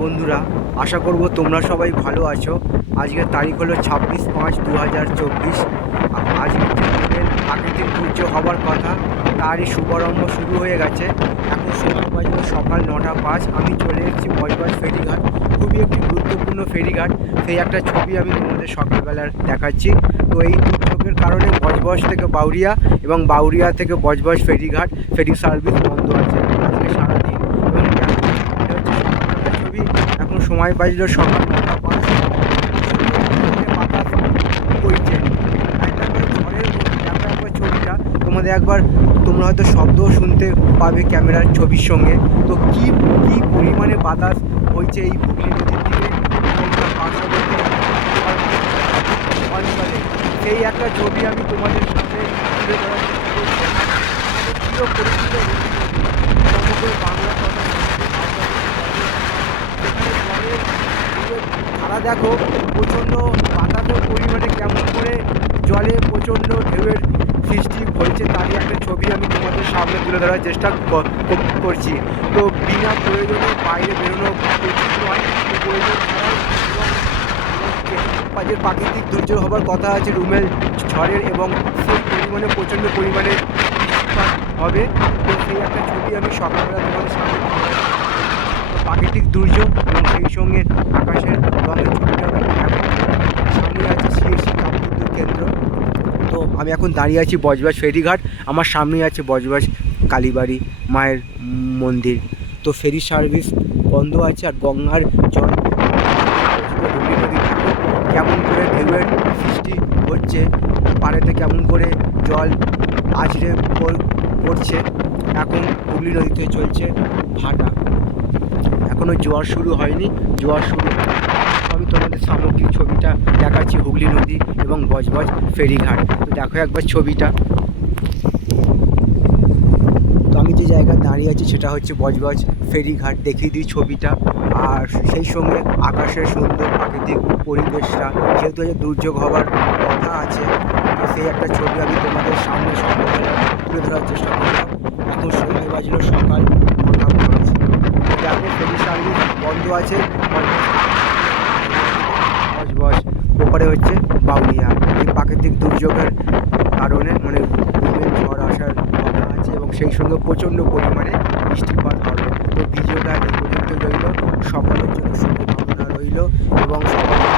বন্ধুরা, আশা করব তোমরা সবাই ভালো আছো। আজকের তারিখ হলো 26/5/2024। আজকে যে প্রাকৃতিক দুর্যোগ হবার কথা তারই শুভারম্ভ শুরু হয়ে গেছে। এখন সময় বাজলো সকাল 9:05। আমি চলে এসেছি বজবজ ফেরিঘাট। খুবই একটি গুরুত্বপূর্ণ ফেরিঘাট, সেই একটা ছবি আমি তোমাদের সকালবেলার দেখাচ্ছি। তো এই দুর্যোগের কারণে বজবজ থেকে বাউরিয়া এবং বাউরিয়া থেকে বজবজ ফেরিঘাট ফেরি সার্ভিস বন্ধ আছে আজকে সারাদিন। এবং এটা হচ্ছে সকালবেলার ছবি। এখন সময় বাজলো সকাল 9:05। বাতাস বইছে, একটা করে ঝড়ের মধ্যে দেখো একবার ছবিটা। তোমরা হয়তো শব্দও শুনতে পাবে ক্যামেরার ছবির সঙ্গে। তো কি পরিমাণে বাতাস বইছে এই হুগলি নদীর দিকে এবং তার পার্শ্ববর্তী অঞ্চলে, সেই একটা ছবি আমি তোমাদের সামনে তুলে ধরার চেষ্টা করছি। সমগ্র বাংলা তথা ধারা দেখো, প্রচণ্ড বাতাসের পরিমাণে কেমন করে জলে প্রচণ্ড ঢেউয়ের সৃষ্টি হয়েছে, তারই একটা ছবি আমি তোমাদের সামনে তুলে ধরার চেষ্টা করছি। তো বিনা প্রয়োজনে বাইরে বেরোনো উচিত নয়। প্রয়োজন ছাড়াই এবং যে প্রাকৃতিক দুর্যোগ হবার কথা আছে রুমেল ঝড়ের, এবং সেই পরিমাণে প্রচণ্ড পরিমাণে বৃষ্টিপাত হবে। তো সেই একটা ছবি আমি সকালবেলা তোমাদের সামনে প্রাকৃতিক দুর্যোগ এবং সেই সঙ্গে আকাশের রঙের ছবিটা সামনে আছে সিএসসি তাপবিদ্যুৎ কেন্দ্র। তো আমি এখন দাঁড়িয়ে আছি বজবজ ফেরিঘাট। আমার সামনেই আছে বজবজ কালীবাড়ি মায়ের মন্দির। তো ফেরি সার্ভিস বন্ধ আছে, আর গঙ্গার জল হুগলি নদী কেমন করে ঢেউয়ের সৃষ্টি হচ্ছে, পাড়েতে কেমন করে জল আছড়ে পড়ছে। এখন হুগলি নদীতে চলছে ভাটা, এখনও জোয়ার শুরু হয়নি, জোয়ার শুরু আমি তোমাদের সামগ্রিক ছবিটা দেখাচ্ছি হুগলি নদী এবং বজবজ ফেরিঘাট। তো দেখো একবার ছবিটা। তো আমি যে জায়গায় দাঁড়িয়ে আছি সেটা হচ্ছে বজবজ ফেরিঘাট, দেখিয়ে দিই ছবিটা। আর সেই সঙ্গে আকাশের সুন্দর প্রাকৃতিক পরিবেশটা, যেহেতু দুর্যোগ হবার কথা আছে, তো সেই একটা ছবি আমি তোমাদের সামনে সকালবেলা তুলে ধরার চেষ্টা করলাম। এখন সময় বাজলো সকাল 9:05। দেখো ফেরি সার্ভিস বন্ধ আছে বজবজ, ওপারে হচ্ছে বাউরিয়া। এই প্রাকৃতিক দুর্যোগের কারণে মানে ঝড় আসার কথা আছে এবং সেই সঙ্গে প্রচণ্ড পরিমাণে বৃষ্টিপাত হবে। তো ভিডিওটা এই পর্যন্ত রইল, সকলের জন্য শুভকামনা রইল এবং সকলের